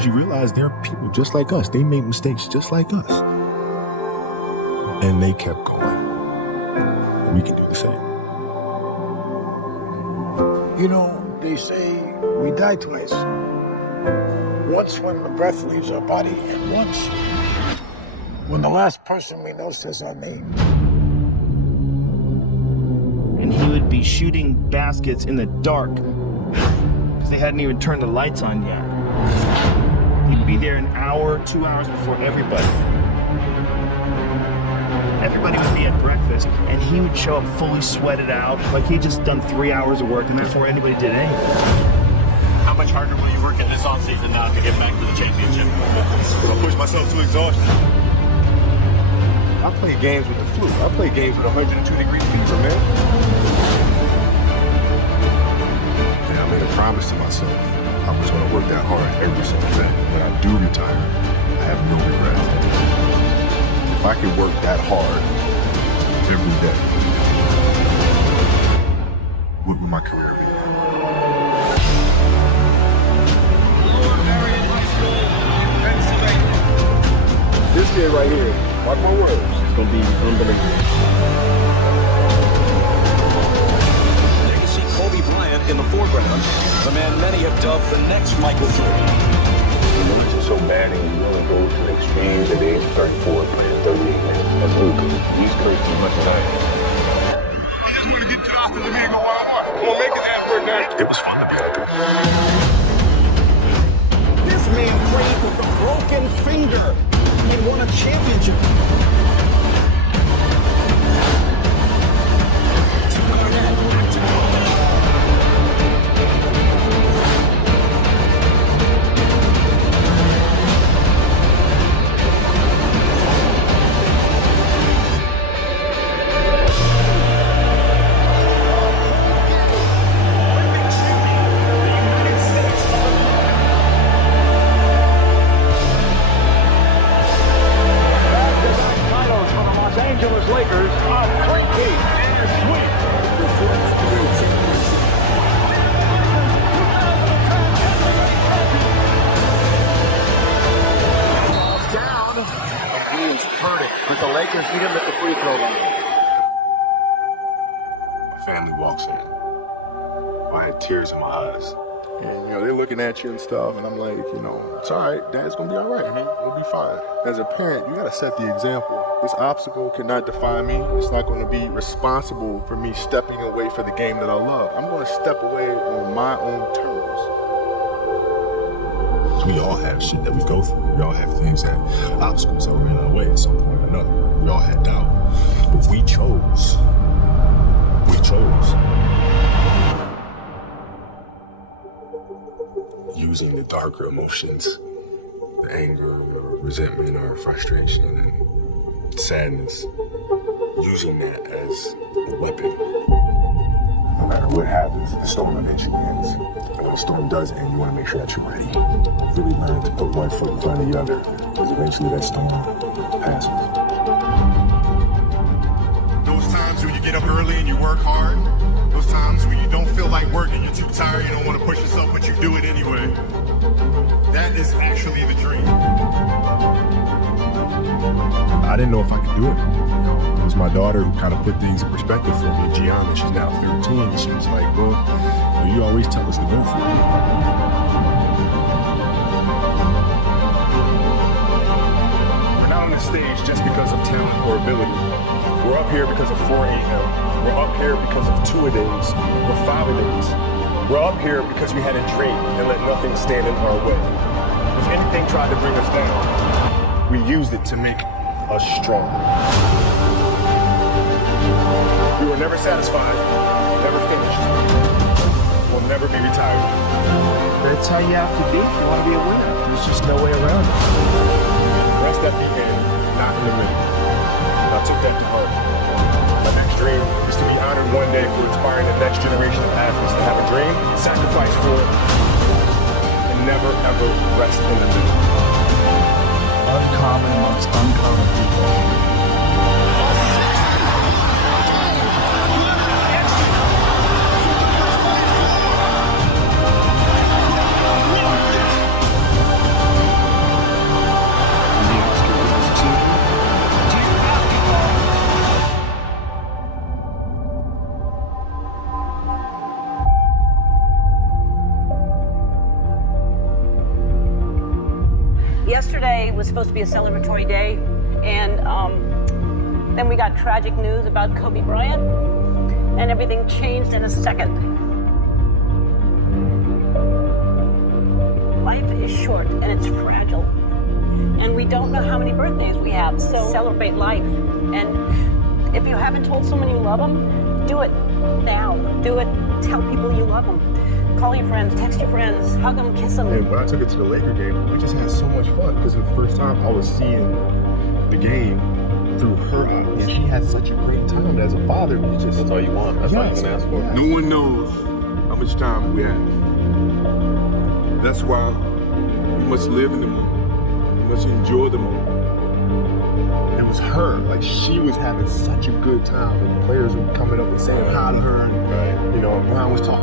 because you realize there are people just like us. They made mistakes just like us. And they kept going. We can do the same. You know, they say we die twice. Once when the breath leaves our body, and once when the last person we know says our name. And he would be shooting baskets in the dark because they hadn't even turned the lights on yet. He'd be there an hour, 2 hours before everybody. Everybody would be at breakfast, and he would show up fully sweated out, like he'd just done 3 hours of work and before anybody did anything. How much harder will you work in this offseason now to get back to the championship? I'll push myself to exhaustion. I play games with the flu. I play games with 102-degree fever, man. And I made a promise to myself. I was going to work that hard every single day. When I do retire, I have no regrets. If I could work that hard every day, what would my career be? This kid right here, mark my words, it's going to be unbelievable. There you see Kobe Bryant in the foreground, the man many have dubbed the next Michael Jordan. The minutes are so bad and you want to go to the extreme at the age of 34 playing 38 minutes. That's Luka. He's crazy too much of that. I just want to get to the office and go one-on-one. I'm going to make it after that. It was fun to be out there. This man played with a broken finger. He won a championship. Family walks in. I had tears in my eyes. And, they're looking at you and stuff, and I'm like, it's all right. Dad's going to be all right. We'll be fine. As a parent, you got to set the example. This obstacle cannot define me. It's not going to be responsible for me stepping away for the game that I love. I'm going to step away on my own terms. We all have shit that we go through. We all have things obstacles that were in our way at some point or another. We all had doubt. But we chose. Using the darker emotions, the anger, the resentment, or frustration, and sadness, using that as a weapon. No matter what happens, the storm eventually ends. And when the storm does end, you want to make sure that you're ready. Really learn to put one foot in front of the other, because eventually that storm passes. Those times when you get up early and you work hard, those times when you don't feel like working, you're too tired, you don't want to push yourself, but you do it anyway. That is actually the dream. I didn't know if I could do it. It was my daughter who kind of put things in perspective for me. Gianna, she's now 13. She was like, well, you always tell us to go for it. We're not on this stage just because of talent or ability. We're up here because of 4 a.m. We're up here because of 2-a-days. We're 5-a-days. We're up here because we had a dream and let nothing stand in our way. If anything tried to bring us down, we used it to make us stronger. We were never satisfied, never finished. We'll never be retired. That's how you have to be if you want to be a winner. There's just no way around it. Rest at the end, not in the middle. I took that to heart. My next dream is to be honored one day for inspiring the next generation of athletes to have a dream, sacrifice for it, and never ever rest in the middle. Uncommon amongst uncommon people. Yesterday was supposed to be a celebratory day, and then we got tragic news about Kobe Bryant, and everything changed in a second. Life is short and it's fragile, and we don't know how many birthdays we have, so celebrate life. And if you haven't told someone you love them, do it now. Do it. Tell people you love them. Call your friends, text your friends, hug them, kiss them. And when I took her to the Laker game, we just had so much fun because for the first time I was seeing the game through her eyes. And she had such a great time as a father. It was just, That's all you want. That's all you can ask for. No one knows how much time we have. That's why we must live in the moment. We must enjoy the moment. It was her. Like, she was having such a good time. And the players were coming up and saying hi to her. And, you know, and Brian was talking